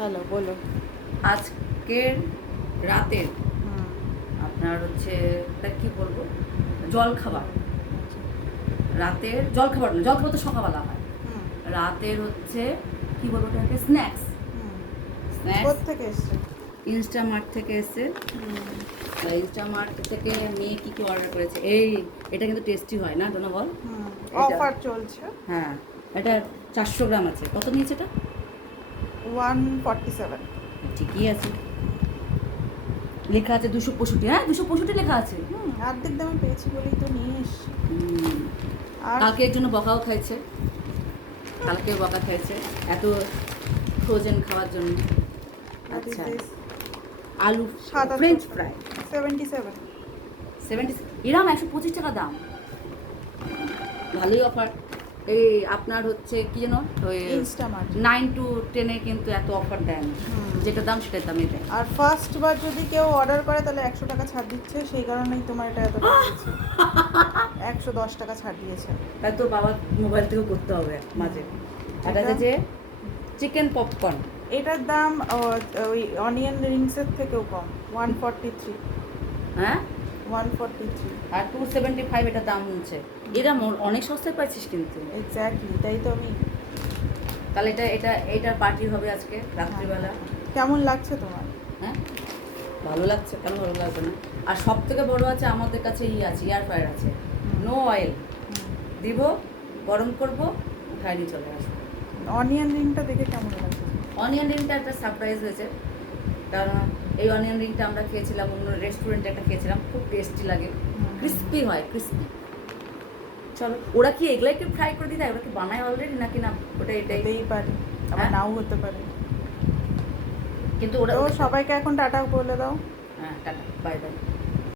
Hello, বলো। আজকের রাতের হুম। আপনার হচ্ছে তা কি বলবো, জল খাবার। আচ্ছা। রাতের জল খাবার না, জল খাবার তো সকালবেলা হয়। হুম। রাতের হচ্ছে কি বলবো ওটাকে, স্ন্যাক্স। হুম। স্ন্যাক্স কোত্থেকে এসছে? ইনস্টামার্ট থেকে এসে। হুম। ইনস্টামার্ট থেকে মেয়ে কি কি অর্ডার করেছে, এটা কিন্তু টেস্টি হয় না, জানো বল? হুম। এটা, অফার চলছে। হ্যাঁ, এটা 400 গ্রাম আছে। কত নিয়েছে এটা? 147। ঠিকই আছে, লেখা আছে 265। হ্যাঁ, 265 লেখা আছে। অর্ধেক দামে পেয়েছি বলেই তো নিয়ে এসছি। আর কালকে এর জন্য বকাও খাইছে, কালকেও বকা খাইছে এত ফ্রোজেন খাওয়ার জন্য। হোয়াট ইজ আচ্ছা, দিস? আলু 77 ফ্রেঞ্চ টাকা। ফ্রাই 77। 70, এরম 125 টাকা দাম। ভালোই অফার। এই আপনার হচ্ছে কি যেন, ওই ইনস্টামার্ট। 9 to 10 কিন্তু এত অফার দেয় না, হুম। যেটা দাম সেটার দামই দেয়। আর ফার্স্ট বার যদি কেউ অর্ডার করে তাহলে 100 টাকা ছাড় দিচ্ছে, সেই কারণেই তোমার এটা এত টাকা দিচ্ছে। 110 টাকা ছাড় দিয়েছে। তাই তোর বাবার মোবাইল থেকেও করতে হবে মাঝে। এটা এটা- যে চিকেন পপকর্ন, এটার দাম ওই অনিয়ন রিংসের থেকেও কম। 143। হ্যাঁ, 143। আর 275 এটা দাম হচ্ছে। এরা অনেক সস্তায় পাচ্ছিস কিন্তু। এক্স্যাক্টলি, তাই তো আমি। তাহলে এটা পার্টি হবে আজকে রাত্রিবেলা। কেমন লাগছে তোমার? হ্যাঁ, ভালো লাগছে, কেন ভালো লাগবে না। আর সব থেকে বড় আছে আমাদের কাছে আছে, এয়ার ফ্রায়ার আছে, নো অয়েল। দিব, গরম করব, উঠায় নিয়ে চলে আসবো। অনিয়ন রিংটা দেখে কেমন লাগছে? অনিয়ন রিংটা একটা সারপ্রাইজ হয়েছে, কারণ এই অনিয়ন রিংটা আমরা খেয়েছিলাম অন্য রেস্টুরেন্টে, একটা খেয়েছিলাম, খুব টেস্টি লাগে, ক্রিস্পি হয়, ক্রিস্পি। চলো, ওরা কি এগুলো একটু ফ্রাই করে দিয়ে দেয়, ওরা কি বানায় অলরেডি নাকি না, ওটা এটাই। হতেই পারে, আবার হ্যাঁ? নাও হতে পারে। কিন্তু ওরা তো সবাইকে এখন টাটা বলে দাও। হ্যাঁ, টাটা, বাই বাই।